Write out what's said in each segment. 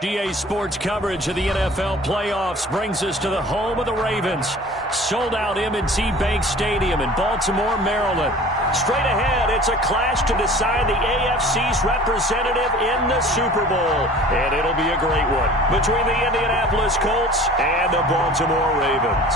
GA Sports coverage of the NFL playoffs brings us to the home of the Ravens. Sold out M&T Bank Stadium in Baltimore, Maryland. Straight ahead, it's a clash to decide the AFC's representative in the Super Bowl. And it'll be a great one between the Indianapolis Colts and the Baltimore Ravens.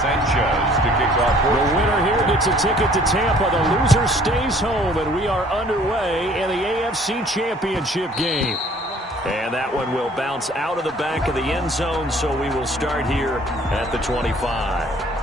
Sanchez to kick off. The winner here gets a ticket to Tampa. The loser stays home, and we are underway in the AFC Championship game. And that one will bounce out of the back of the end zone, so we will start here at the 25.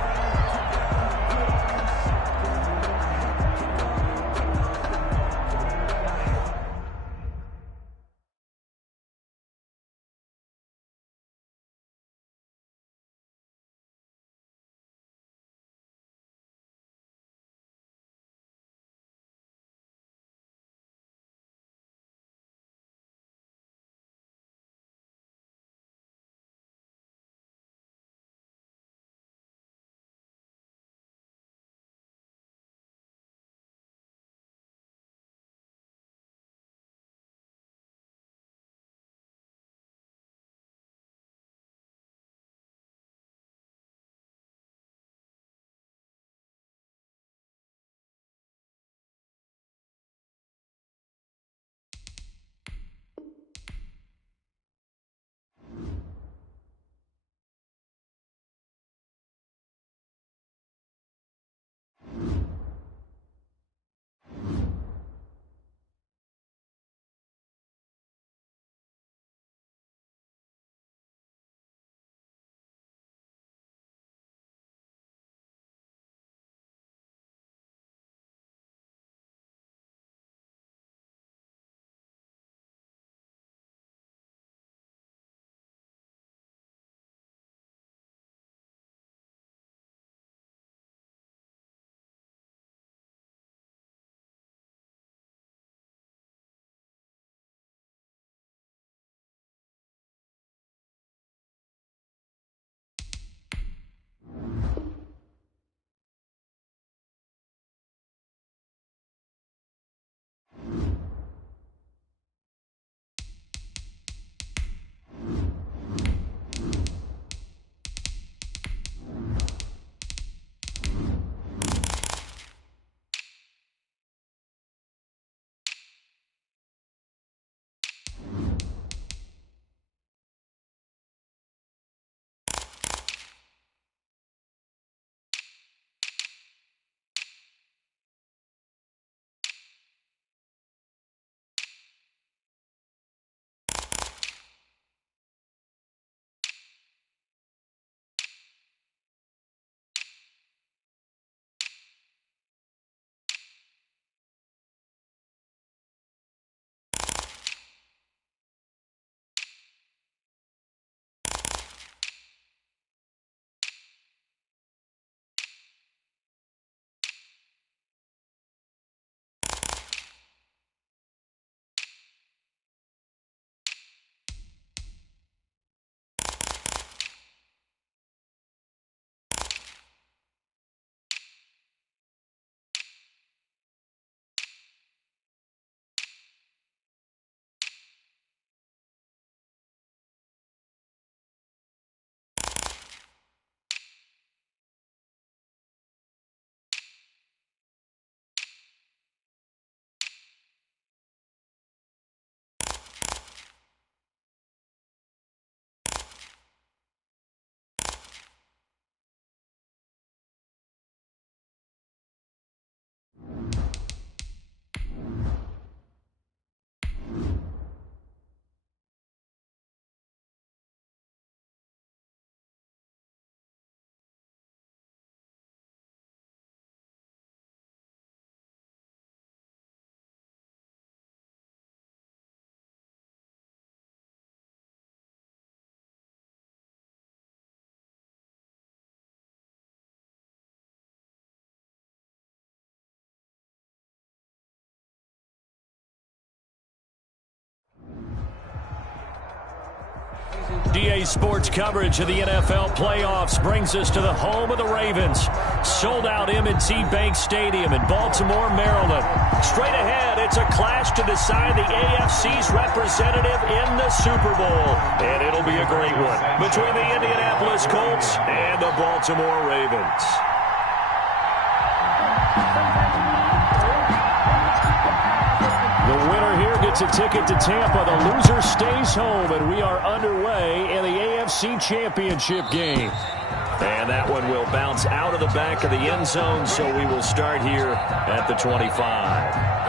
DA Sports coverage of the NFL playoffs brings us to the home of the Ravens. Sold-out M&T Bank Stadium in Baltimore, Maryland. Straight ahead, it's a clash to decide the AFC's representative in the Super Bowl. And it'll be a great one between the Indianapolis Colts and the Baltimore Ravens. The winner here gets a ticket to Tampa. The loser stays home, and we are underway in the AFC Championship game. And that one will bounce out of the back of the end zone, so we will start here at the 25.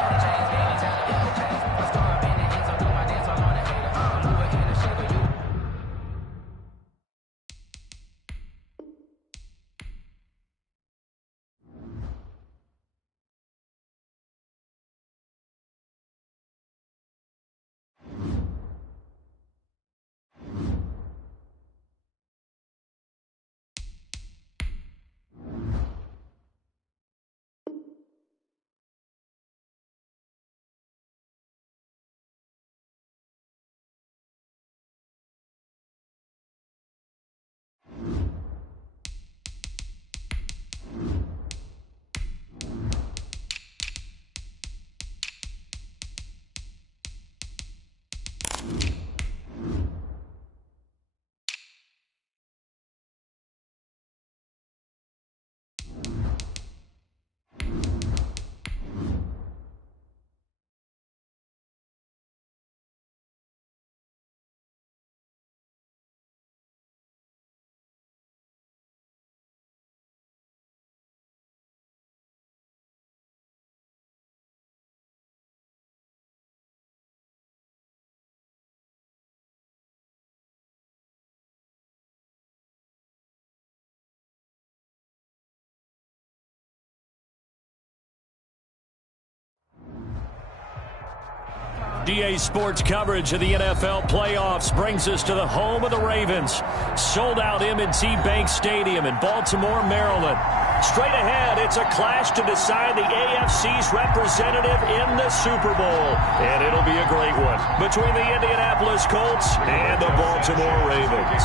DA Sports coverage of the NFL playoffs brings us to the home of the Ravens. Sold-out M&T Bank Stadium in Baltimore, Maryland. Straight ahead, it's a clash to decide the AFC's representative in the Super Bowl. And it'll be a great one between the Indianapolis Colts and the Baltimore Ravens.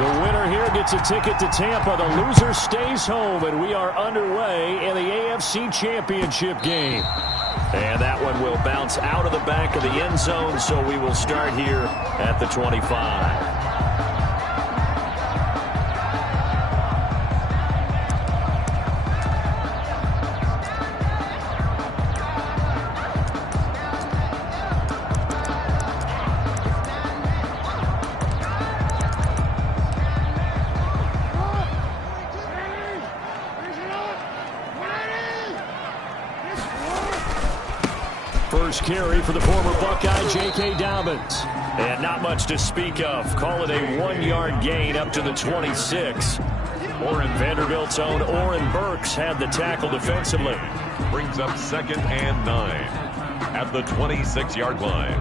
The winner here gets a ticket to Tampa. The loser stays home, and we are underway in the AFC Championship game. And that one will bounce out of the back of the end zone, so we will start here at the 25. First carry for the former Buckeye, J.K. Dobbins. And not much to speak of. Call it a 1-yard gain up to the 26. Vanderbilt's own Oren Burks had the tackle defensively. Brings up 2nd and 9 at the 26-yard line.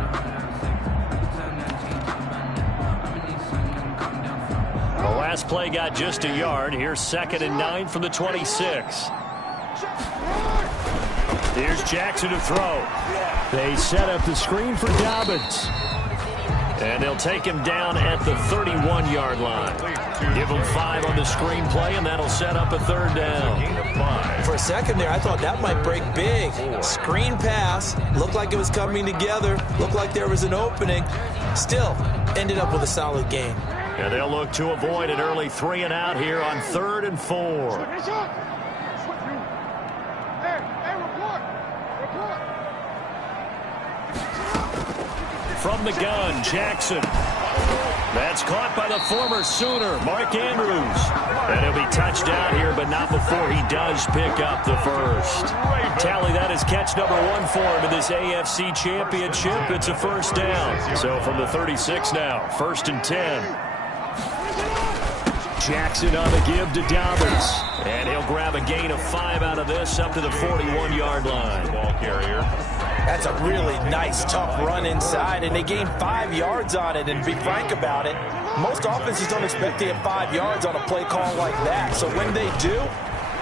The last play got just a yard. Here's 2nd and 9 from the 26. Here's Jackson to throw. They set up the screen for Dobbins. And they'll take him down at the 31-yard line. Give him 5 on the screenplay, and that'll set up a 3rd down. For a second there, I thought that might break big. Screen pass. Looked like it was coming together. Looked like there was an opening. Still, ended up with a solid gain. And they'll look to avoid an early 3 and out here on 3rd and 4. From the gun, Jackson. That's caught by the former Sooner, Mark Andrews. And he'll be touched down here, but not before he does pick up the first. Tally, that is catch number 1 for him in this AFC Championship. It's a 1st down. So from the 36 now, 1st and 10. Jackson on the give to Dobbins. And he'll grab a gain of 5 out of this up to the 41-yard line. Ball carrier. That's a really nice, tough run inside, and they gained 5 yards on it. And to be frank about it, most offenses don't expect to get 5 yards on a play call like that. So when they do,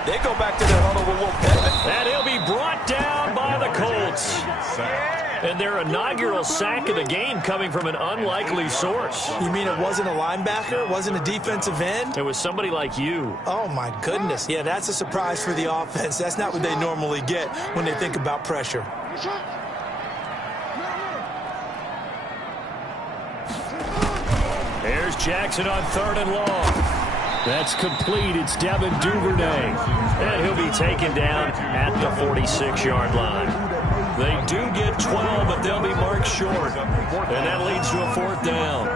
they go back to their huddle with a little pivot. And he'll be brought down by the Colts. And their inaugural sack of the game coming from an unlikely source. You mean it wasn't a linebacker? It wasn't a defensive end? It was somebody like you. Oh, my goodness. Yeah, that's a surprise for the offense. That's not what they normally get when they think about pressure. There's Jackson on 3rd and long. That's complete. It's Devin Duvernay. And he'll be taken down at the 46-yard line. They do get 12, but they'll be marked short. And that leads to a 4th down.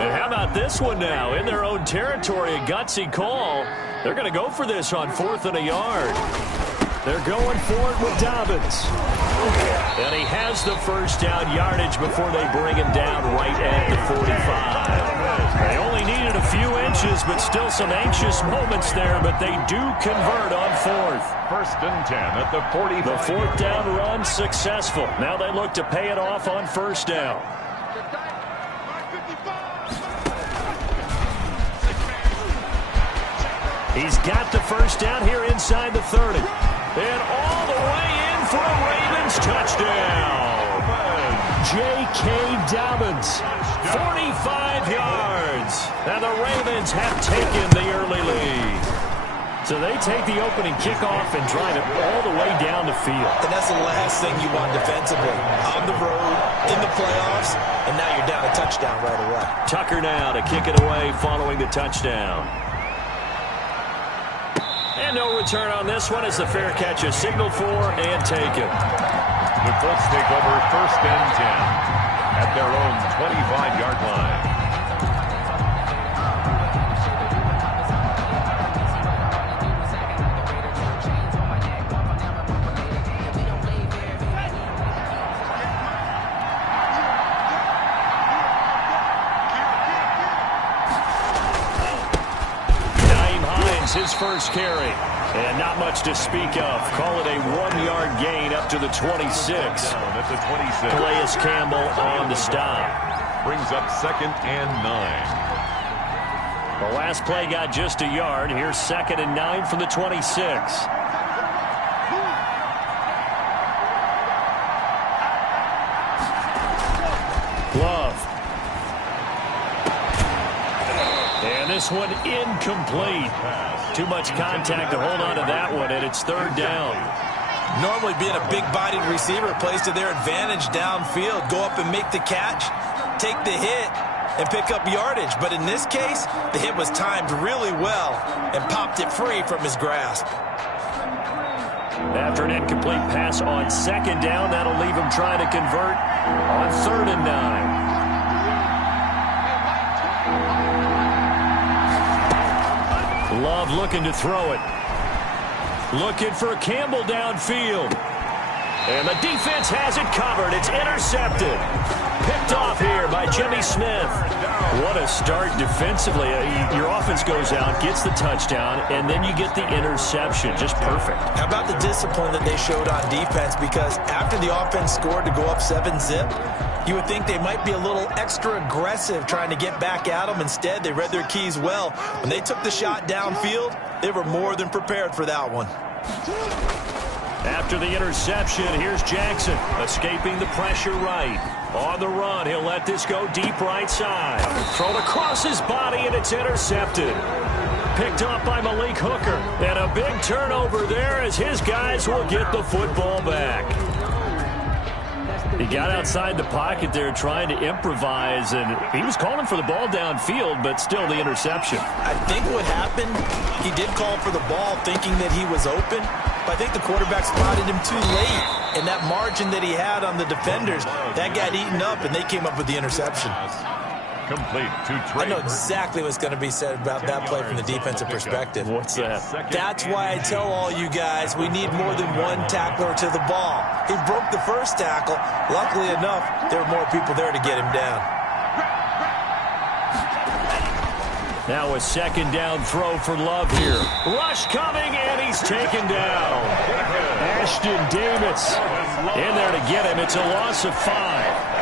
And how about this one now? In their own territory, a gutsy call. They're going to go for this on 4th and a yard. They're going for it with Dobbins. And he has the first down yardage before they bring him down right at the 45. They only needed a few inches, but still some anxious moments there, but they do convert on 4th. 1st and 10 at the 45. The 4th down run successful. Now they look to pay it off on 1st down. He's got the first down here inside the 30. And all the way in for a Ravens touchdown. J.K. Dobbins, 45 yards. And the Ravens have taken the early lead. So they take the opening kickoff and drive it all the way down the field. And that's the last thing you want defensively. On the road, in the playoffs, and now you're down a touchdown right away. Tucker now to kick it away following the touchdown. And no return on this one as the fair catch is signaled for and taken. The Colts take over 1st and 10 at their own 25-yard line. His first carry, and not much to speak of. Call it a 1-yard gain up to the 26. At the 26. Calais Campbell on the stop. Brings up 2nd and 9. The last play got just a yard. Here's 2nd and 9 from the 26. Love. And this one incomplete. Too much contact to hold on to that one, and it's 3rd down. Normally being a big-bodied receiver plays to their advantage downfield. Go up and make the catch, take the hit, and pick up yardage. But in this case, the hit was timed really well and popped it free from his grasp. After an incomplete pass on 2nd down, that'll leave him trying to convert on 3rd and 9. Love looking to throw it. Looking for Campbell downfield. And the defense has it covered. It's intercepted. Picked off here by Jimmy Smith. What a start defensively. Your offense goes out, gets the touchdown, and then you get the interception. Just perfect. How about the discipline that they showed on defense? Because after the offense scored to go up 7-zip, you would think they might be a little extra aggressive trying to get back at them. Instead, they read their keys well. When they took the shot downfield, they were more than prepared for that one. After the interception, here's Jackson escaping the pressure right. On the run, he'll let this go deep right side. Thrown across his body, and it's intercepted. Picked up by Malik Hooker. And a big turnover there as his guys will get the football back. He got outside the pocket there trying to improvise, and he was calling for the ball downfield, but still the interception. I think what happened, he did call for the ball thinking that he was open, but I think the quarterback spotted him too late, and that margin that he had on the defenders, that got eaten up, and they came up with the interception. Complete to Trey. I know exactly what's going to be said about that play from the defensive perspective. What's that? That's why I tell all you guys we need more than one tackler to the ball. He broke the first tackle. Luckily enough, there were more people there to get him down. Now a 2nd down throw for Love here. Rush coming, and he's taken down. Ashton Davis in there to get him. It's a loss of 5.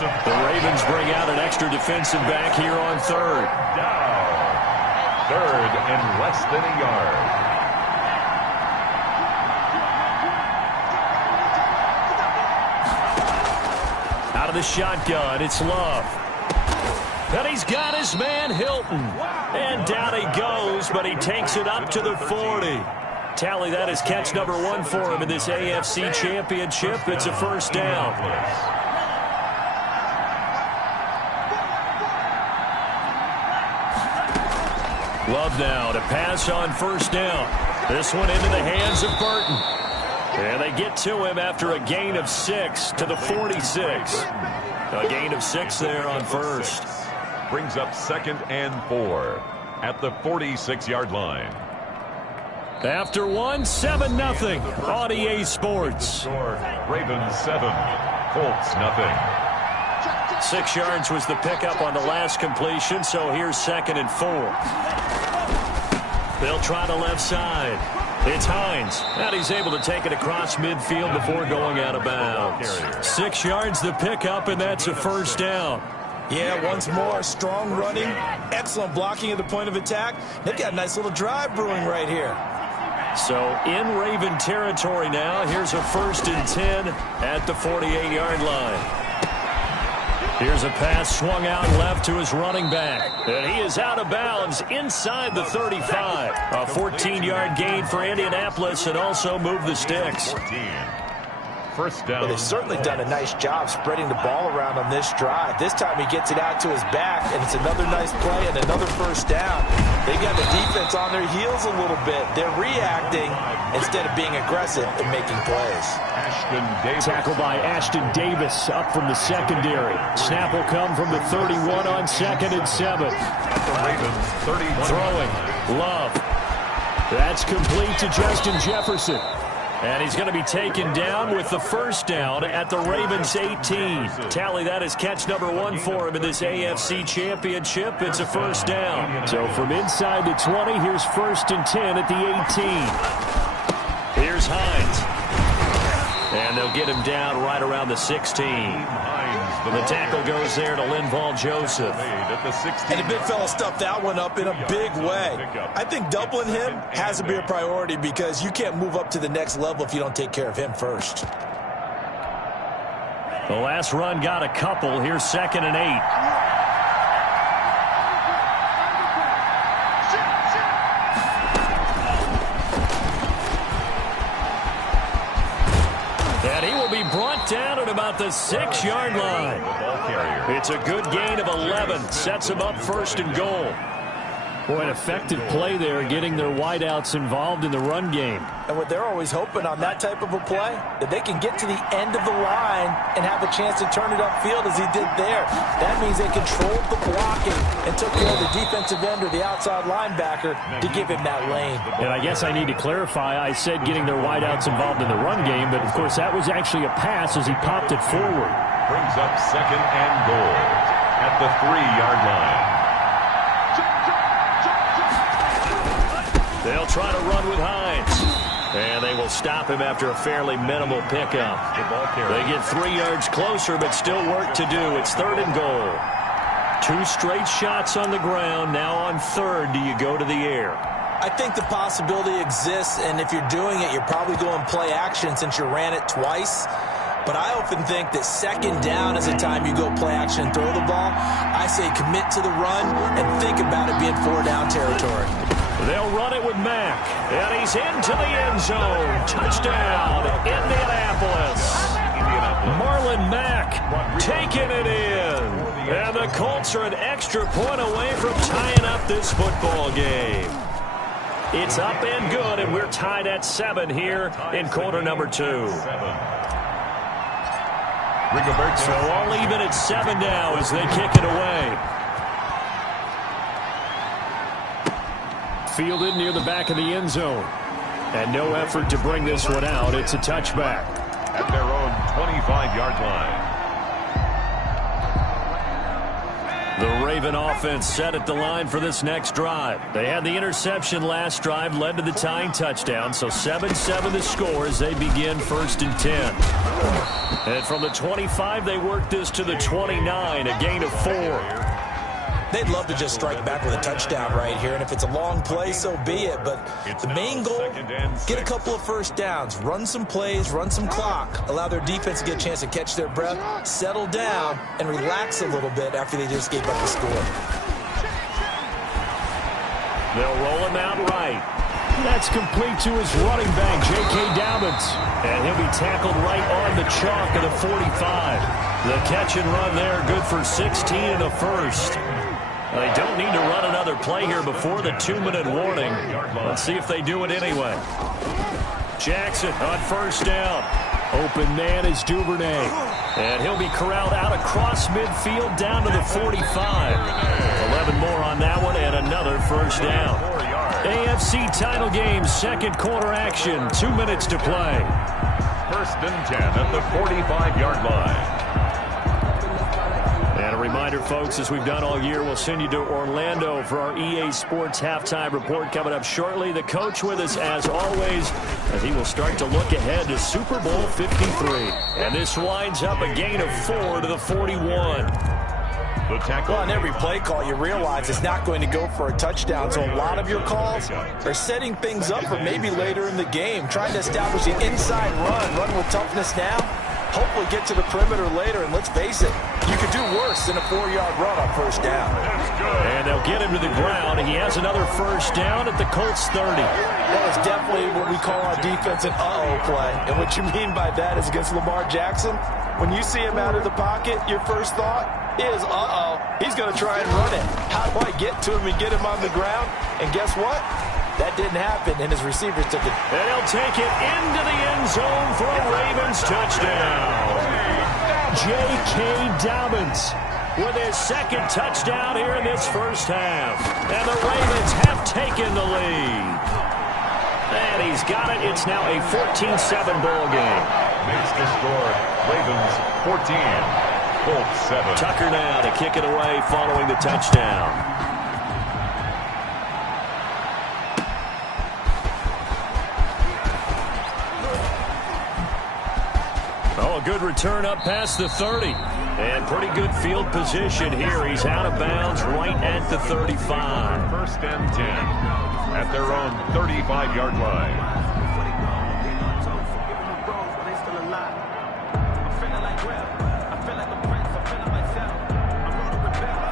The Ravens bring out an extra defensive back here on 3rd. Down. 3rd and less than a yard. Out of the shotgun, it's Love. And he's got his man Hilton. And down he goes, but he takes it up to the 40. Tally, that is catch number 1 for him in this AFC Championship. It's a first down. Love now to pass on first down. This one into the hands of Burton. And they get to him after a gain of 6 to the 46. A gain of 6 there on first. Brings up 2nd and 4 at the 46-yard line. After 7-0 on EA Sports. Ravens 7, Colts nothing. 6 yards was the pickup on the last completion, so here's 2nd and 4. They'll try the left side. It's Hines, and he's able to take it across midfield before going out of bounds. 6 yards the pickup, and that's a first down. Yeah, once more, strong running, excellent blocking at the point of attack. They've got a nice little drive brewing right here. So in Raven territory now, here's a 1st and 10 at the 48-yard line. Here's a pass swung out left to his running back. And he is out of bounds inside the 35. A 14-yard gain for Indianapolis and also moved the sticks. 14. First down. Well, they've certainly done a nice job spreading the ball around on this drive. This time he gets it out to his back, and it's another nice play and another first down. They've got the defense on their heels a little bit. They're reacting instead of being aggressive and making plays. Ashton Davis. Tackle by Ashton Davis up from the secondary. Snap will come from the 31 on 2nd and 7. The Ravens 31. Throwing. Love. That's complete to Justin Jefferson. And he's going to be taken down with the first down at the Ravens 18. Tally, that is catch number 1 for him in this AFC Championship. It's a first down. So from inside the 20, here's 1st and 10 at the 18. Here's Hines. And they'll get him down right around the 16. The tackle goes there to Linval Joseph. And the big fella stuffed that one up in a big way. I think doubling him has to be a priority because you can't move up to the next level if you don't take care of him first. The last run got a couple. Here's 2nd and 8. And he will be brought down at about the 6-yard line. It's a good gain of 11. Sets him up 1st and goal. Boy, an effective play there, getting their wideouts involved in the run game. And what they're always hoping on that type of a play, that they can get to the end of the line and have a chance to turn it upfield as he did there. That means they controlled the blocking and took care of the defensive end or the outside linebacker to give him that lane. And I guess I need to clarify, I said getting their wideouts involved in the run game, but of course that was actually a pass as he popped it forward. Brings up 2nd and goal at the 3-yard line. They'll try to run with Hines. And they will stop him after a fairly minimal pickup. They get 3 yards closer, but still work to do. It's 3rd and goal. 2 straight shots on the ground. Now on 3rd, do you go to the air? I think the possibility exists, and if you're doing it, you're probably going play action since you ran it twice. But I often think that 2nd down is the time you go play action and throw the ball. I say commit to the run and think about it being 4-down territory. They'll run it with Mack, and he's into the end zone. Touchdown, Indianapolis. Marlon Mack taking it in. And the Colts are an extra point away from tying up this football game. It's up and good, and we're tied at 7 here in quarter number 2. So all even at 7 now as they kick it away. Fielded near the back of the end zone. And no effort to bring this one out. It's a touchback. At their own 25-yard line. The Raven offense set at the line for this next drive. They had the interception last drive, led to the tying touchdown. So 7-7 the score as they begin 1st and 10. And from the 25, they work this to the 29, a gain of 4. They'd love to just strike back with a touchdown right here, and if it's a long play, so be it. But the main goal, get a couple of first downs, run some plays, run some clock, allow their defense to get a chance to catch their breath, settle down, and relax a little bit after they just gave up the score. They'll roll him out right. That's complete to his running back, J.K. Dobbins. And he'll be tackled right on the chalk of the 45. The catch and run there, good for 16 and a first. They don't need to run another play here before the 2-minute warning. Let's see if they do it anyway. Jackson on first down. Open man is Duvernay. And he'll be corralled out across midfield down to the 45. 11 more on that one and another first down. AFC title game, second quarter action. 2 minutes to play. First and 10 at the 45-yard line. And a reminder, folks, as we've done all year, we'll send you to Orlando for our EA Sports halftime report coming up shortly. The coach with us, as always, as he will start to look ahead to Super Bowl 53. And this winds up a gain of 4 to the 41. Well, on every play call, you realize it's not going to go for a touchdown. So a lot of your calls are setting things up for maybe later in the game, trying to establish the inside run with toughness now. Hopefully get to the perimeter later, and let's face it, you could do worse than a 4-yard run on first down. And they'll get him to the ground. He has another first down at the Colts 30. That was definitely what we call on defense an uh-oh play. And what you mean by that is against Lamar Jackson, when you see him out of the pocket, your first thought is, uh-oh, he's going to try and run it. How do I get to him and get him on the ground? And guess what? That didn't happen, and his receivers took it. And he'll take it into the end zone for a Ravens touchdown. J.K. Dobbins with his second touchdown here in this first half. And the Ravens have taken the lead. And he's got it. It's now a 14-7 ball game. Makes the score. Ravens 14, Colts 7. Tucker now to kick it away following the touchdown. Oh, a good return up past the 30. And pretty good field position here. He's out of bounds right at the 35. First and 10 at their own 35-yard line.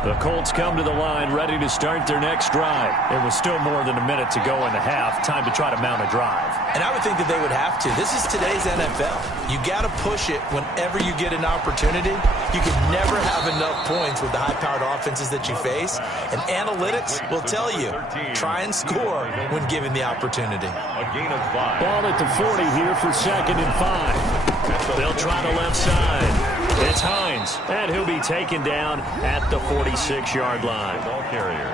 The Colts come to the line ready to start their next drive. There was still more than a minute to go in the half. Time to try to mount a drive. And I would think that they would have to. This is today's NFL. You got to push it whenever you get an opportunity. You can never have enough points with the high-powered offenses that you face. And analytics will tell you, try and score when given the opportunity. A gain of 5. Ball at the 40 here for 2nd and 5. They'll try the left side. It's Hines, and he'll be taken down at the 46-yard line.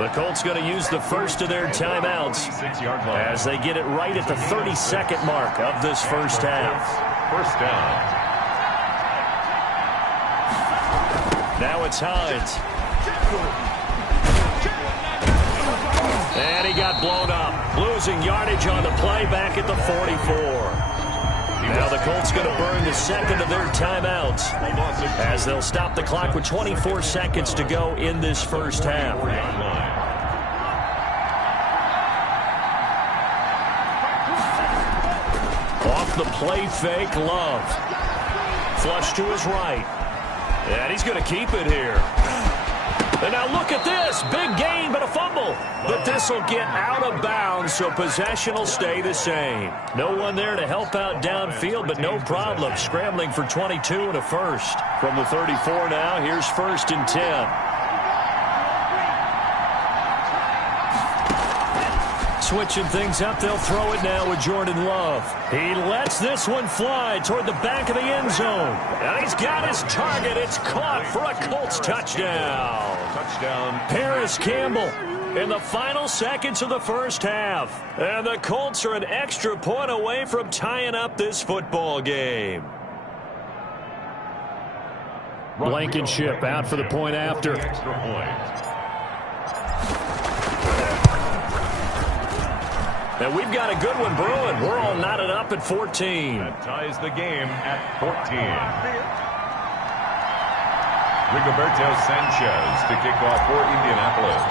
The Colts going to use the first of their timeouts as they get it right at the 32nd mark of this first half. First down. Now it's Hines. And he got blown up, losing yardage on the play back at the 44. Now the Colts going to burn the second of their timeouts as they'll stop the clock with 24 seconds to go in this first half. Off the play fake, Love. Flush to his right. And he's going to keep it here. And now look at this. Big gain, but a fumble. But this will get out of bounds, so possession will stay the same. No one there to help out downfield, but no problem. Scrambling for 22 and a first. From the 34 now, here's 1st and 10. Switching things up, they'll throw it now with Jordan Love. He lets this one fly toward the back of the end zone. And he's got his target. It's caught for a Colts touchdown. Paris Campbell in the final seconds of the first half. And the Colts are an extra point away from tying up this football game. Blankenship out for the point after. And we've got a good one brewing. We're all knotted up at 14. That ties the game at 14. Rigoberto Sanchez to kick off for Indianapolis.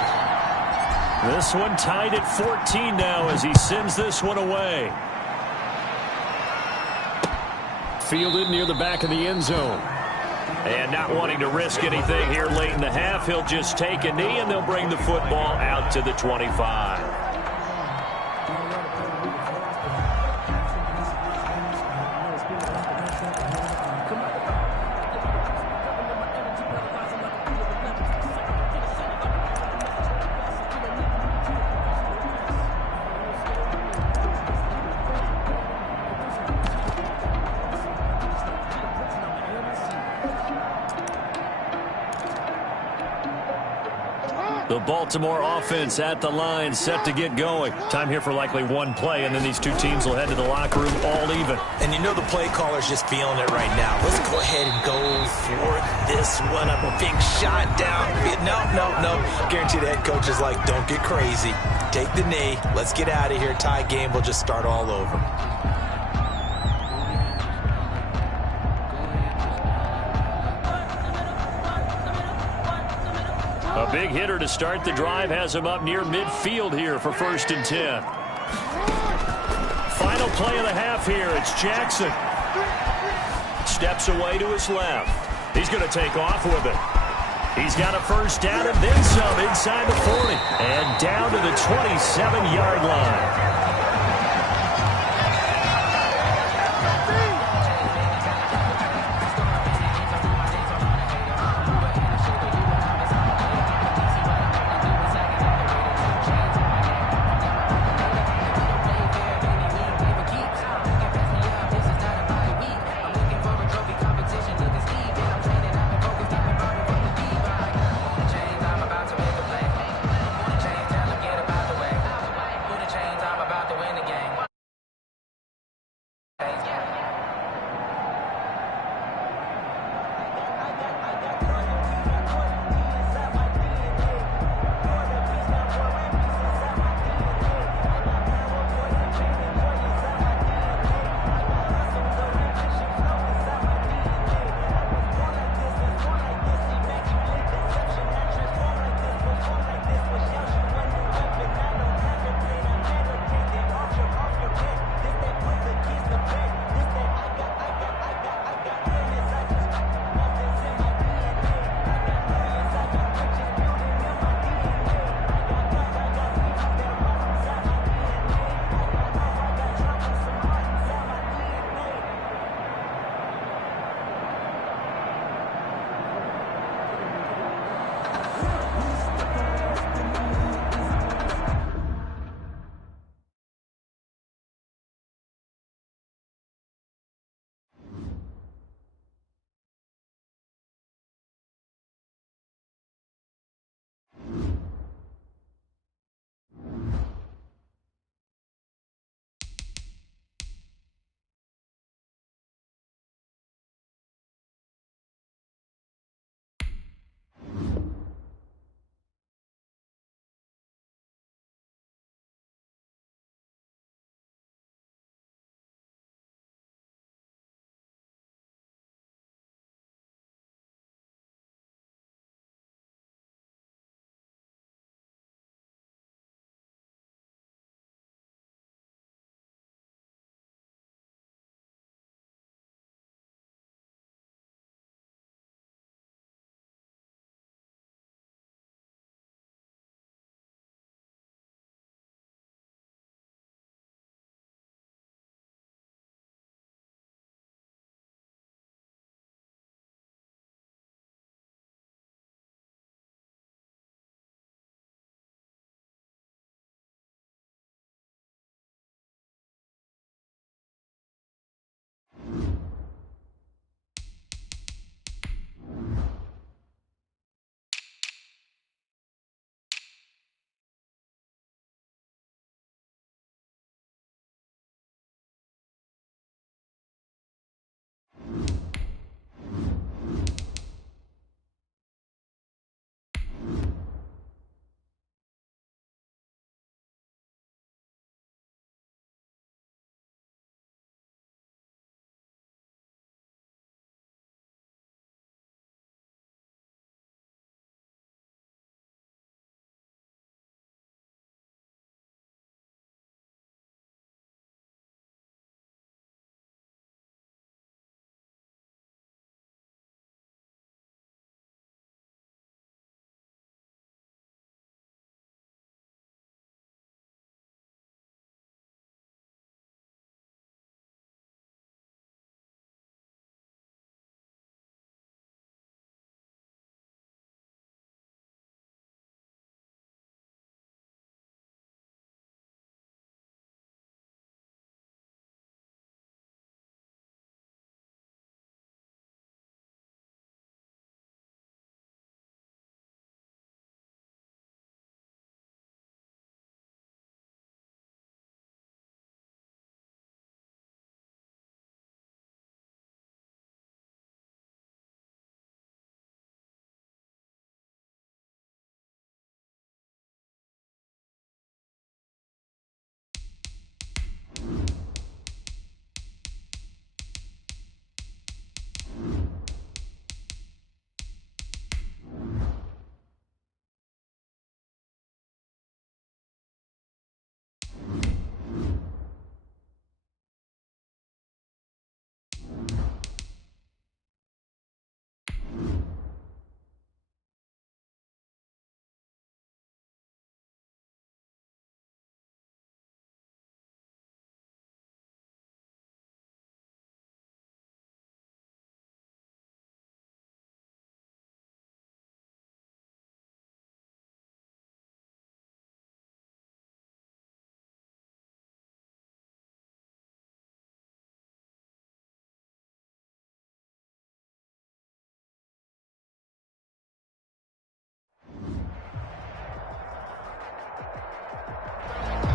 This one tied at 14 now as he sends this one away. Fielded near the back of the end zone. And not wanting to risk anything here late in the half, he'll just take a knee and they'll bring the football out to the 25. The Baltimore offense at the line, set to get going. Time here for likely one play, and then these two teams will head to the locker room all even. And you know the play caller's just feeling it right now. Let's go ahead and go for this one. A big shot down. No. Guarantee the head coach is like, don't get crazy. Take the knee. Let's get out of here. Tie game. We'll just start all over. A big hitter to start the drive has him up near midfield here for 1st and 10. Final play of the half here. It's Jackson. Steps away to his left. He's going to take off with it. He's got a first down and then some inside the 40. And down to the 27-yard line.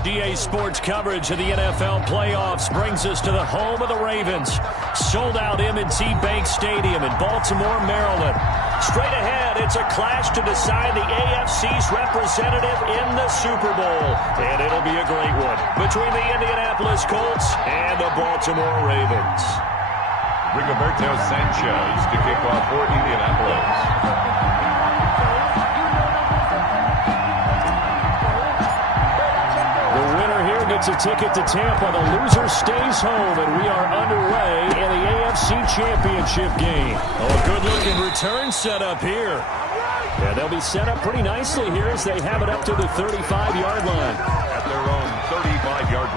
USDA Sports coverage of the NFL playoffs brings us to the home of the Ravens. Sold out M&T Bank Stadium in Baltimore, Maryland. Straight ahead, it's a clash to decide the AFC's representative in the Super Bowl. And it'll be a great one between the Indianapolis Colts and the Baltimore Ravens. Rigoberto Sanchez to kick off for Indianapolis. Gets a ticket to Tampa. The loser stays home, and we are underway in the AFC Championship game. Oh, a good-looking return set up here. Yeah, they'll be set up pretty nicely here as they have it up to the 35-yard line. At their own 35-yard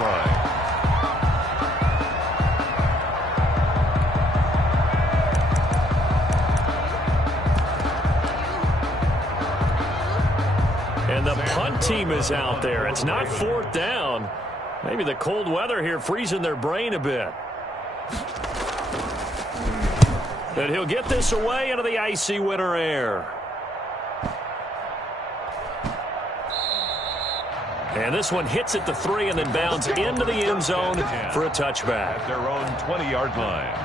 line. And the punt team is out there. It's not fourth down. Maybe the cold weather here freezing their brain a bit. But he'll get this away into the icy winter air. And this one hits at the 3 and then bounds into the end zone for a touchback. At their own 20-yard line.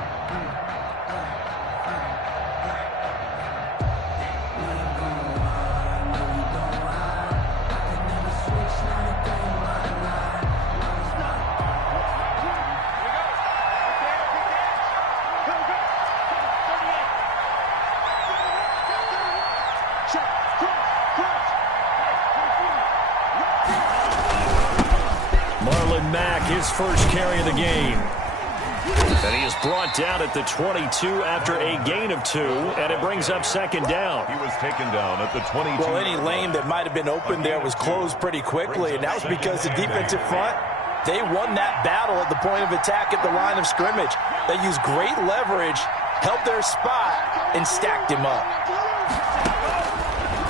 His first carry of the game. And he is brought down at the 22 after a gain of 2, and it brings up second down. He was taken down at the 22. Well, any lane that might have been open there was closed pretty quickly, and that was because the defensive front, they won that battle at the point of attack at the line of scrimmage. They used great leverage, held their spot, and stacked him up.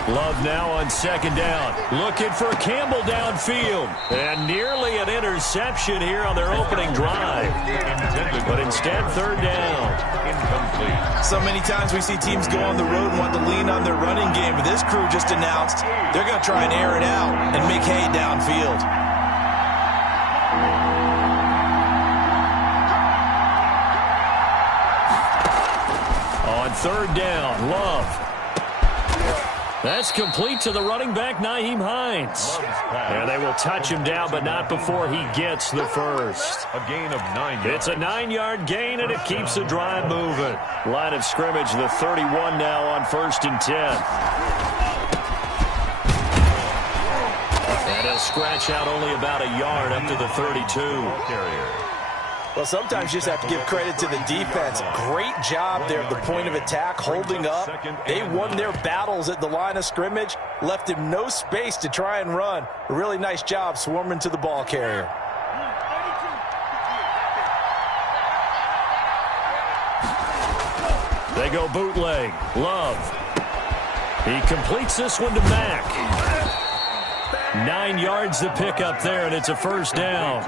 Love now on second down. Looking for Campbell downfield. And nearly an interception here on their opening drive. But instead, third down. Incomplete. So many times we see teams go on the road and want to lean on their running game. But this crew just announced they're going to try and air it out and make hay downfield. On third down, Love. That's complete to the running back, Nyheim Hines. And they will touch him down, but not before he gets the first. A gain of 9 yards. It's a 9-yard gain, and it keeps the drive moving. Line of scrimmage, the 31 now on 1st and 10. And he'll scratch out only about a yard up to the 32. Carrier. Well, sometimes you just have to give credit to the defense. Great job there at the point of attack, holding up. They won their battles at the line of scrimmage, left him no space to try and run. A really nice job swarming to the ball carrier. They go bootleg. Love. He completes this one to Mack. 9 yards to pick up there, and it's a first down.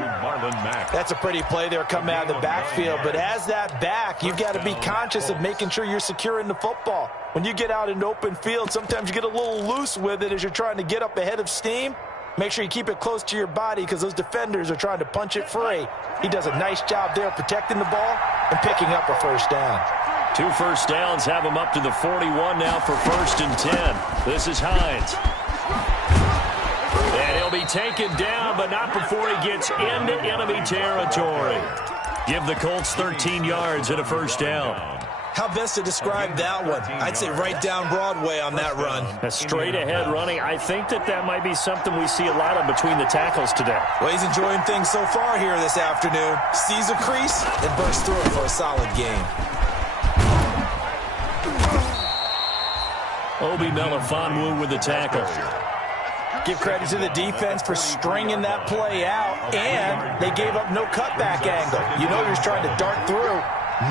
That's a pretty play there coming out of the backfield, but as that back, you've got to be conscious of making sure you're securing the football. When you get out in open field, sometimes you get a little loose with it as you're trying to get up ahead of steam. Make sure you keep it close to your body because those defenders are trying to punch it free. He does a nice job there protecting the ball and picking up a first down. 2 first downs have him up to the 41 now for 1st and 10. This is Hines. And he'll be taken down, but not before he gets into enemy territory. Give the Colts 13 yards and a first down. How best to describe that one? I'd say right down Broadway on that run. A straight-ahead running. I think that might be something we see a lot of between the tackles today. Well, he's enjoying things so far here this afternoon. Sees a crease and bursts through it for a solid game. Obi Melifonwu with the tackle. Give credit to the defense for stringing that play out, and they gave up no cutback angle. You know you're trying to dart through.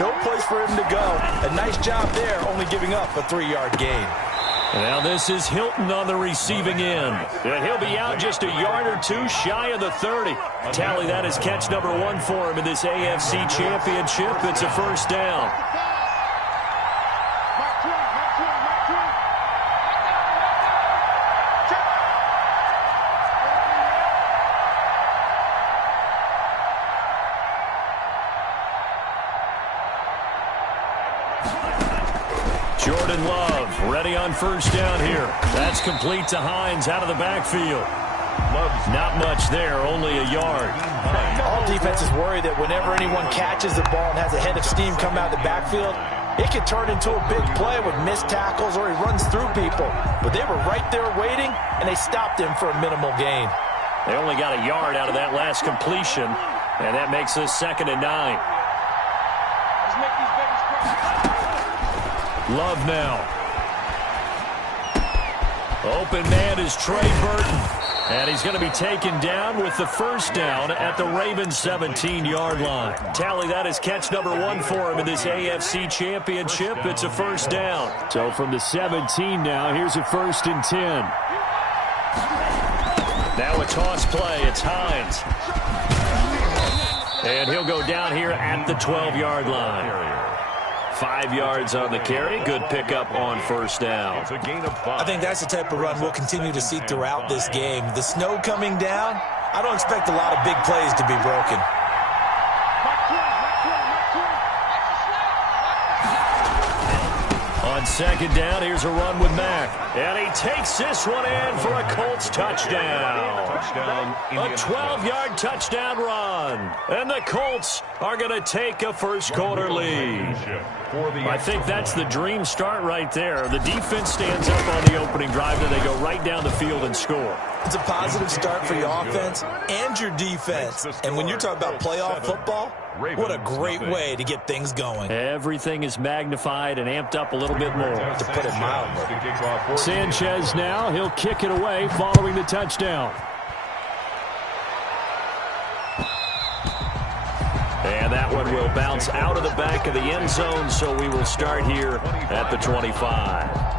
No place for him to go. A nice job there, only giving up a 3-yard gain. Now this is Hilton on the receiving end. And he'll be out just a yard or 2 shy of the 30. Tally that as catch number 1 for him in this AFC Championship. It's a first down. plenty on first down here. That's complete to Hines out of the backfield. Not much there, only a yard. All defenses worry that whenever anyone catches the ball and has a head of steam come out of the backfield, it can turn into a big play with missed tackles or he runs through people. But they were right there waiting, and they stopped him for a minimal gain. They only got a yard out of that last completion, and that makes this 2nd and 9. Love now. Open man is Trey Burton. And he's going to be taken down with the first down at the Ravens' 17-yard line. Tally, that is catch number 1 for him in this AFC Championship. It's a first down. So from the 17 now, here's a 1st and 10. Now a toss play. It's Hines. And he'll go down here at the 12-yard line. 5 yards on the carry. Good pickup on first down. It's a gain of 5. I think that's the type of run we'll continue to see throughout this game. The snow coming down, I don't expect a lot of big plays to be broken. On 2nd down, here's a run with Mack. And he takes this one in for a Colts touchdown. A 12-yard touchdown run. And the Colts are going to take a first-quarter lead. I think that's the dream start right there. The defense stands up on the opening drive, and they go right down the field and score. It's a positive start for your offense and your defense. And when you're talking about playoff football, what a great way to get things going. Everything is magnified and amped up a little bit more, to put it mildly. Sanchez now, he'll kick it away following the touchdown. And that one will bounce out of the back of the end zone, so we will start here at the 25.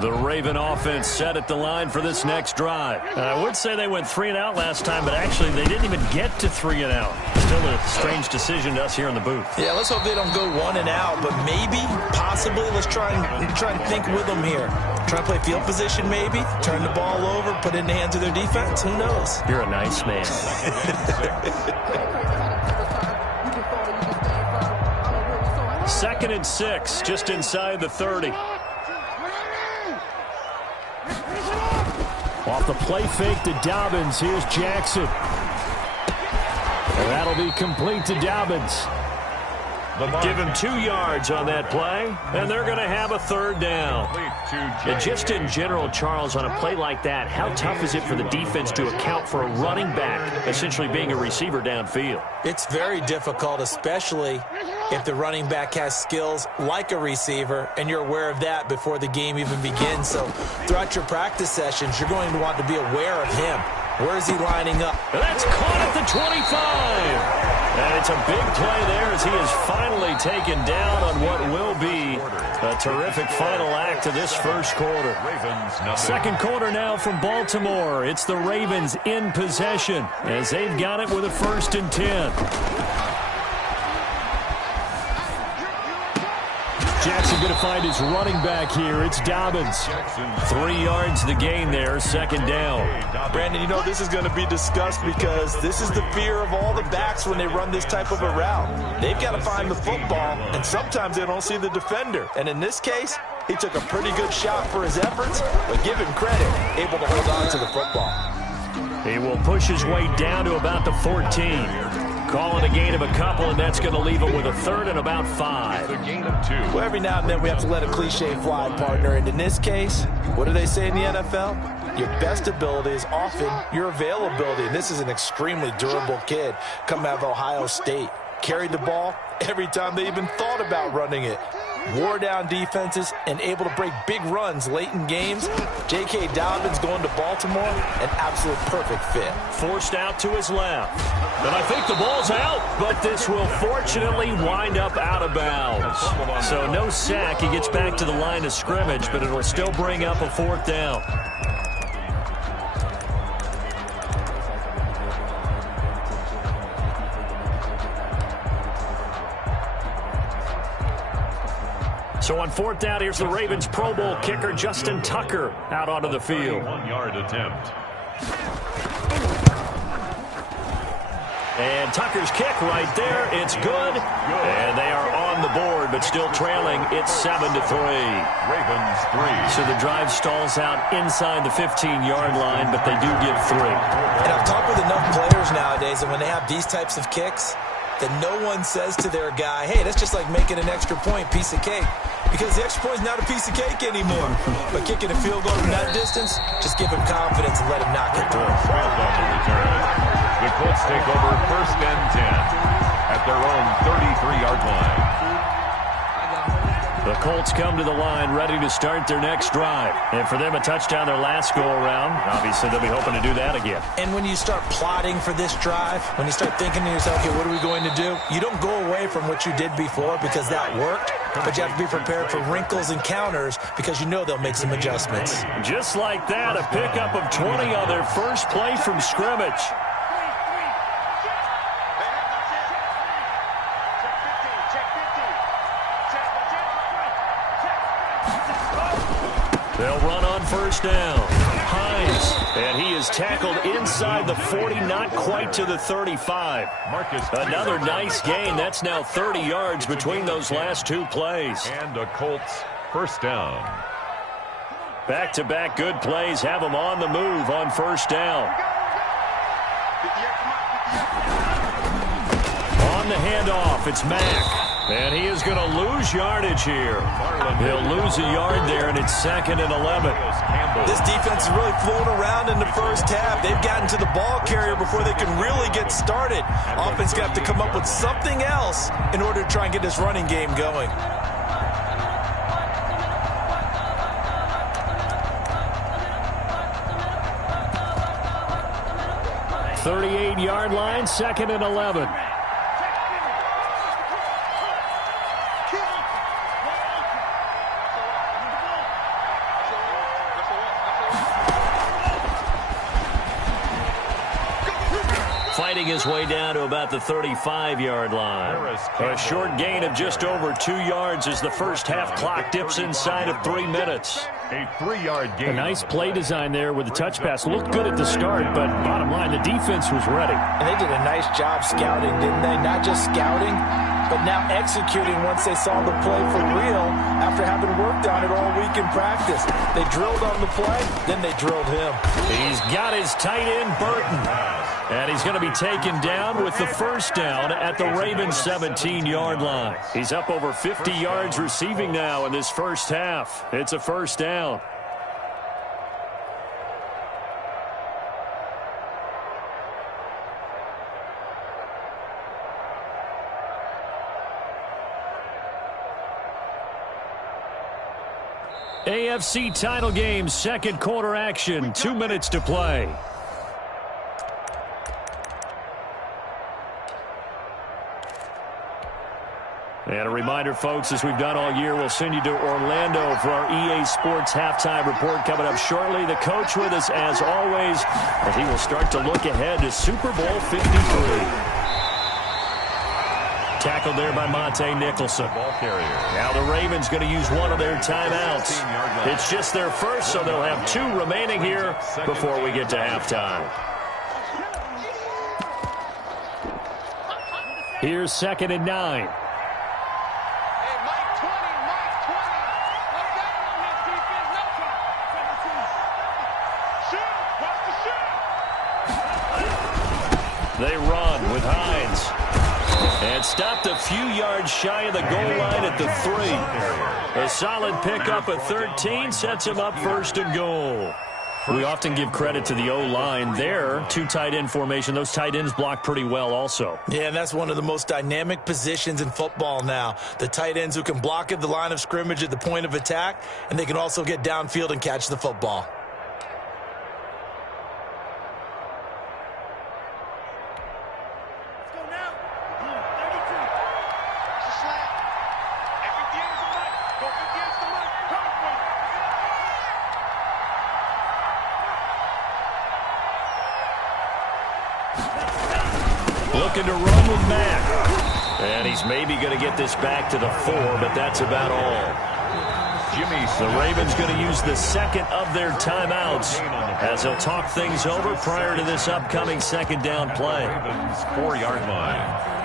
The Raven offense set at the line for this next drive. I would say they went 3 and out last time, but actually they didn't even get to 3 and out. Still a strange decision to us here in the booth. Yeah, let's hope they don't go 1 and out, but maybe, possibly, let's try and think with them here. Try to play field position maybe, turn the ball over, put it in the hands of their defense. Who knows? You're a nice man. 2nd and 6, just inside the 30. Off the play fake to Dobbins. Here's Jackson. And that'll be complete to Dobbins. Give him 2 yards on that play, and they're going to have a 3rd down. And just in general, Charles, on a play like that, how tough is it for the defense to account for a running back essentially being a receiver downfield? It's very difficult, especially if the running back has skills like a receiver, and you're aware of that before the game even begins. So throughout your practice sessions, you're going to want to be aware of him. Where is he lining up? And that's caught at the 25. And it's a big play there as he is finally taken down on what will be a terrific final act of this first quarter. 2nd quarter now from Baltimore. It's the Ravens in possession as they've got it with a 1st and 10. Jackson going to find his running back here. It's Dobbins. 3 yards the gain there, 2nd down. Brandon, you know this is going to be discussed because this is the fear of all the backs when they run this type of a route. They've got to find the football, and sometimes they don't see the defender. And in this case, he took a pretty good shot for his efforts, but give him credit, able to hold on to the football. He will push his way down to about the 14. Calling a gain of a couple, and that's going to leave him with a 3rd and about 5. A gain of 2. Well, every now and then we have to let a cliche fly, partner. And in this case, what do they say in the NFL? Your best ability is often your availability. And this is an extremely durable kid coming out of Ohio State. Carried the ball every time they even thought about running it. Wore down defenses and able to break big runs late in games. J.K. Dobbins going to Baltimore, an absolute perfect fit. Forced out to his left. And I think the ball's out, but this will fortunately wind up out of bounds. So no sack. He gets back to the line of scrimmage, but it'll still bring up a 4th down. So on 4th down, here's the Ravens Pro Bowl kicker, Justin Tucker, out onto the field. 1-yard attempt. And Tucker's kick right there. It's good. And they are on the board, but still trailing. It's 7-3. Ravens 3. So the drive stalls out inside the 15-yard line, but they do get 3. And I've talked with enough players nowadays, and when they have these types of kicks, that no one says to their guy, hey, that's just like making an extra point, piece of cake. Because the extra point is not a piece of cake anymore. But kicking a field goal from that distance, just give him confidence and let him knock it through. Trailed on the return. The Colts take over 1st and 10 at their own 33-yard line. The Colts come to the line ready to start their next drive. And for them, a touchdown their last go-around. Obviously, they'll be hoping to do that again. And when you start plotting for this drive, when you start thinking to yourself, okay, what are we going to do? You don't go away from what you did before because that worked, but you have to be prepared for wrinkles and counters because you know they'll make some adjustments. Just like that, a pickup of 20 on their first play from scrimmage. They'll run on 1st down. Hines, and he is tackled inside the 40, not quite to the 35. Another nice gain. That's now 30 yards between those last 2 plays. And the Colts 1st down. Back-to-back good plays have them on the move on 1st down. On the handoff, it's Mack. And he is going to lose yardage here. He'll lose a yard there, and it's 2nd and 11. This defense is really flown around in the first half. They've gotten to the ball carrier before they can really get started. Offense got to come up with something else in order to try and get this running game going. .38-yard line, 2nd and 11. Fighting his way down to about the 35-yard line. A short gain of just over 2 yards as the first half clock dips inside of 3 minutes. A 3-yard gain. A nice play design there with the touch pass. Looked good at the start, but bottom line, the defense was ready. And they did a nice job scouting, didn't they? Not just scouting, but now executing once they saw the play for real after having worked on it all week in practice. They drilled on the play, then they drilled him. He's got his tight end, Burton. And he's going to be taken down with the 1st down at the Ravens 17-yard line. He's up over 50 yards receiving now in this first half. It's a 1st down. AFC title game, 2nd quarter action, 2 minutes to play. And a reminder, folks, as we've done all year, we'll send you to Orlando for our EA Sports halftime report coming up shortly. The coach with us, as always, and he will start to look ahead to Super Bowl 53. Tackled there by Monte Nicholson. Ball carrier. Now the Ravens going to use one of their timeouts. It's just their first, so they'll have 2 remaining here before we get to halftime. Here's 2nd and 9. They run with Hines. And stopped a few yards shy of the goal line at the 3. A solid pickup at 13 sets him up 1st and goal. We often give credit to the O-line there. 2 tight end formation. Those tight ends block pretty well also. Yeah, and that's one of the most dynamic positions in football now. The tight ends who can block at the line of scrimmage at the point of attack, and they can also get downfield and catch the football. Looking to run with Mack. And he's maybe going to get this back to the 4, but that's about all. Jimmy The Ravens going to use the second of their timeouts as they'll talk things over prior to this upcoming second down play. Ravens 4-yard line.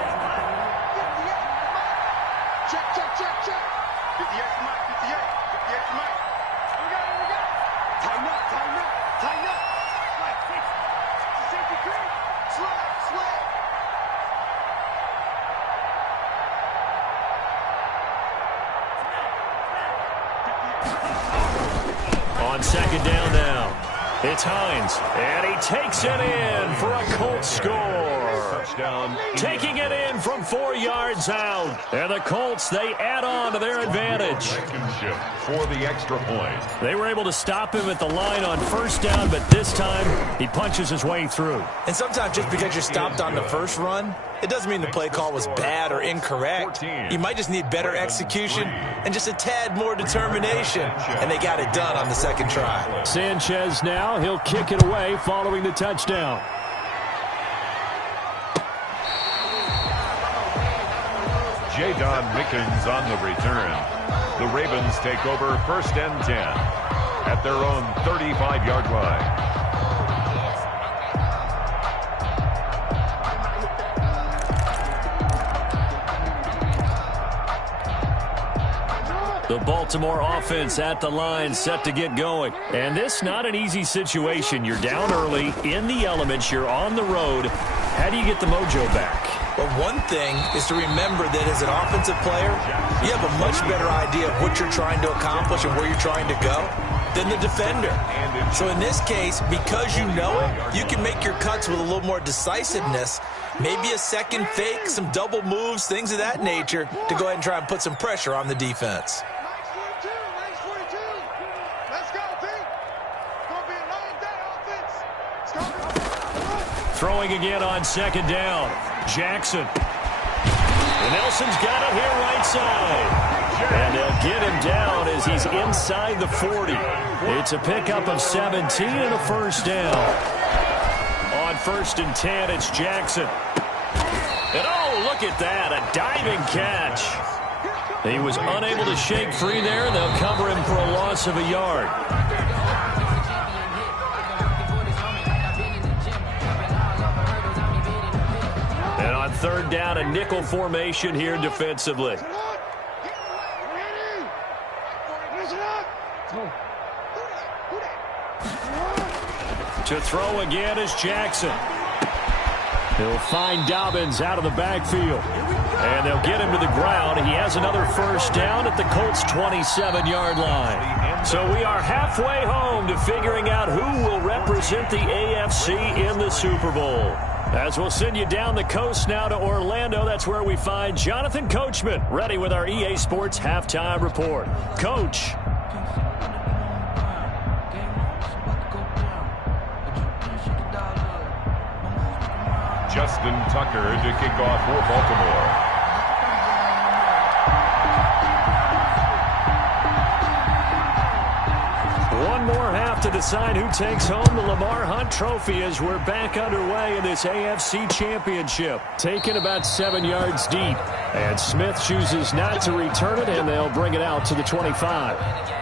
On second down now, it's Hines, and he takes it in for a Colts score. Touchdown. Taking it in from 4 yards out. And the Colts, they add on to their advantage. Blankenship for the extra point. They were able to stop him at the line on first down, but this time he punches his way through. And sometimes just because you're stopped on the first run, it doesn't mean the play call was bad or incorrect. You might just need better execution and just a tad more determination. And they got it done on the second try. Sanchez now, he'll kick it away following the touchdown. J-Don Mickens on the return. The Ravens take over first and 10 at their own 35-yard line. The Baltimore offense at the line, set to get going. And this not an easy situation. You're down early, in the elements, you're on the road. How do you get the mojo back? Well, one thing is to remember that as an offensive player, you have a much better idea of what you're trying to accomplish and where you're trying to go than the defender. So in this case, because you know it, you can make your cuts with a little more decisiveness, maybe a second fake, some double moves, things of that nature, to go ahead and try and put some pressure on the defense. Throwing again on second down. Jackson. And Nelson's got it here right side. And they'll get him down as he's inside the 40. It's a pickup of 17 and a first down. On first and 10, it's Jackson. And oh, look at that, a diving catch. He was unable to shake free there, and they'll cover him for a loss of a yard. And on third down, a nickel formation here defensively. To throw again is Jackson. He'll find Dobbins out of the backfield. And they'll get him to the ground. He has another first down at the Colts' 27-yard line. So we are halfway home to figuring out who will represent the AFC in the Super Bowl. As we'll send you down the coast now to Orlando, that's where we find Jonathan Coachman, ready with our EA Sports Halftime Report. Coach. Justin Tucker to kick off for Baltimore. One more half to decide who takes home the Lamar Hunt Trophy as we're back underway in this AFC Championship. Taken about 7 yards deep. And Smith chooses not to return it, and they'll bring it out to the 25.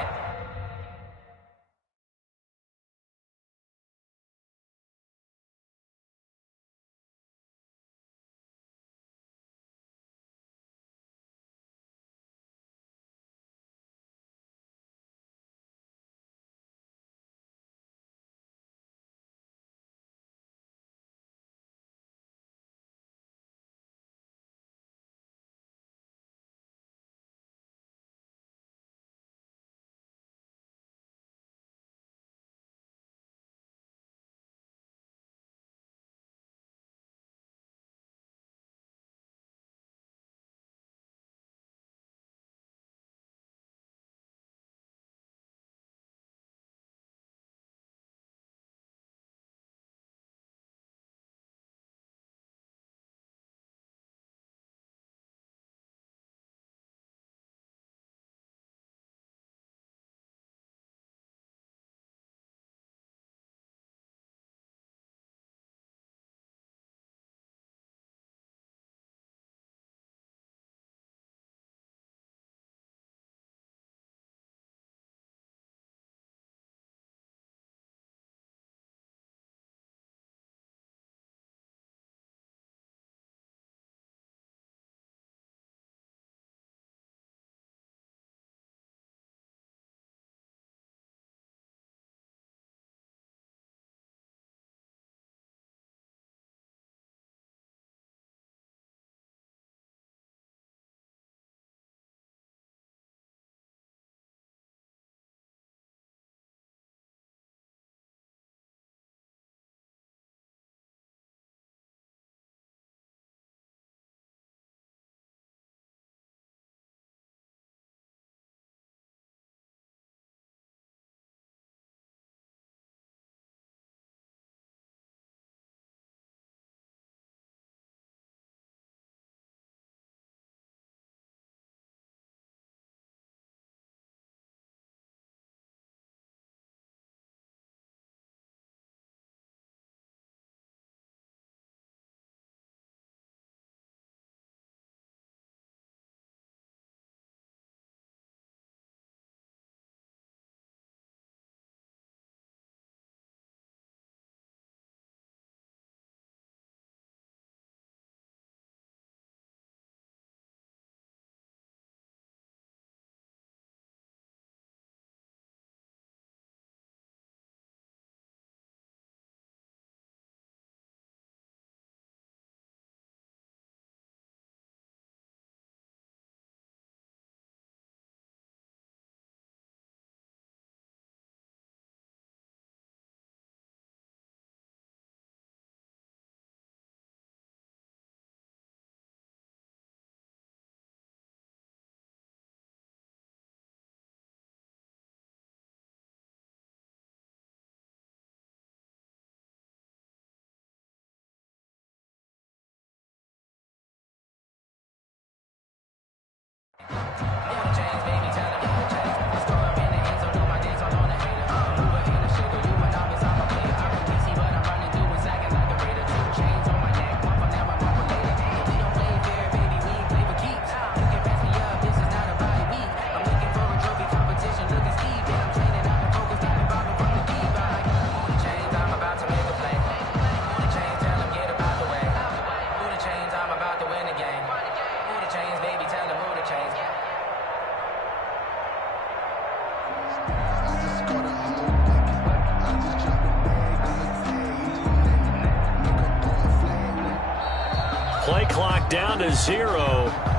Play clock down to 0,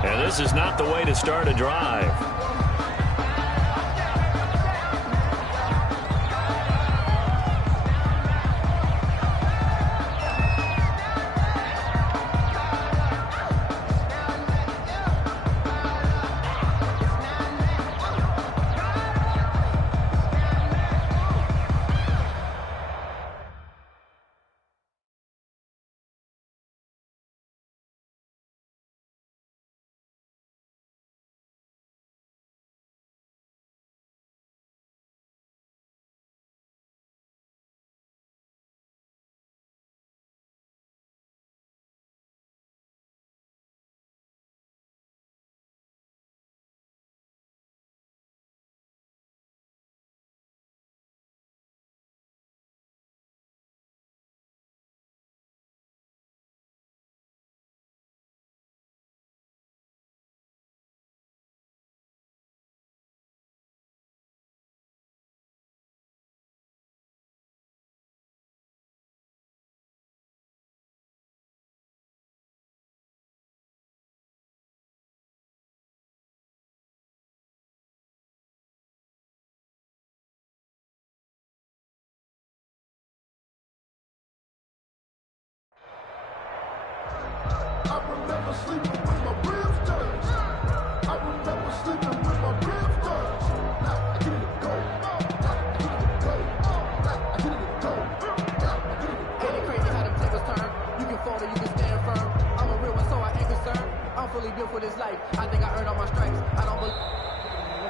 and this is not the way to start a drive.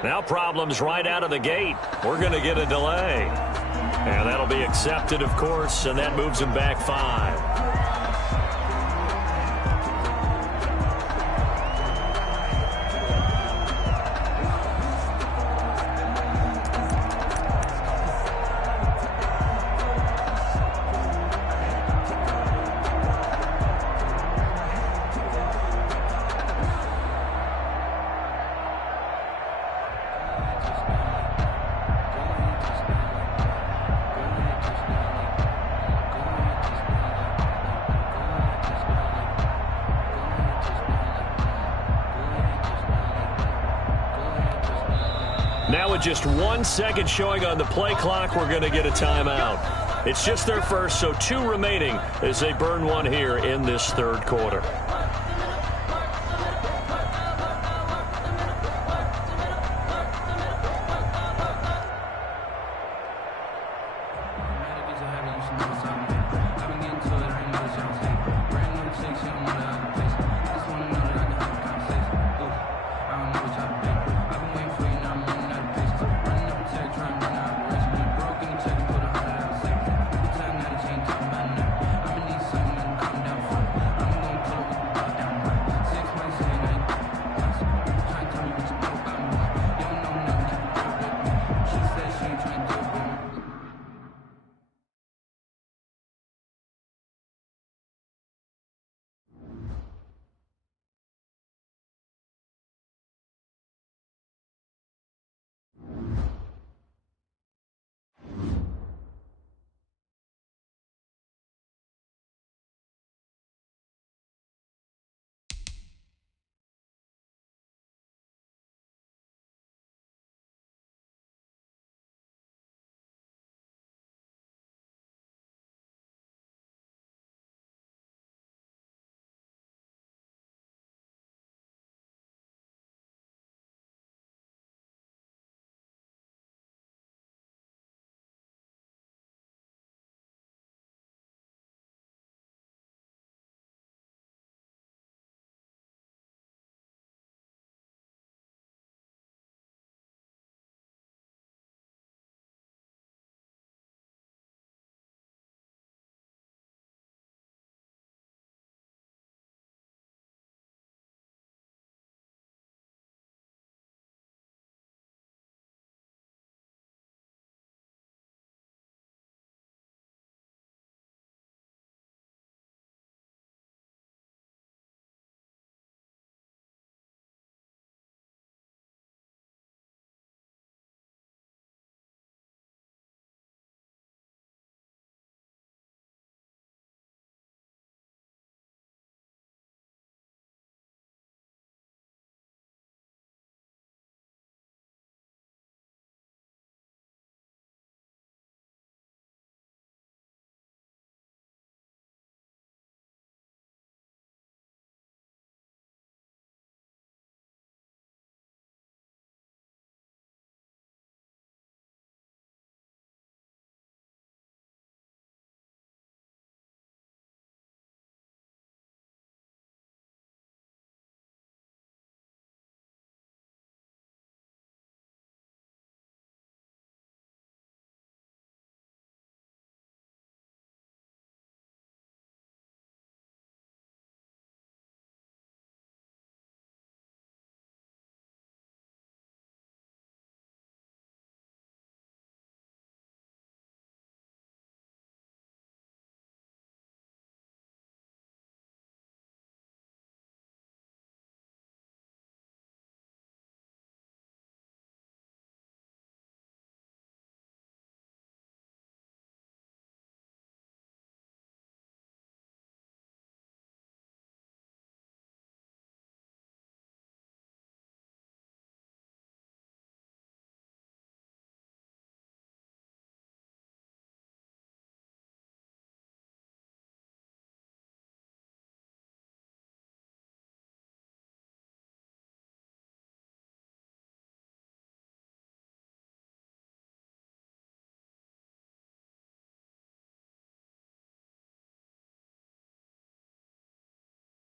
Now problems right out of the gate. We're going to get a delay. And that'll be accepted, of course, and that moves him back 5. Now with just 1 second showing on the play clock, we're going to get a timeout. It's just their first, so 2 remaining as they burn one here in this third quarter.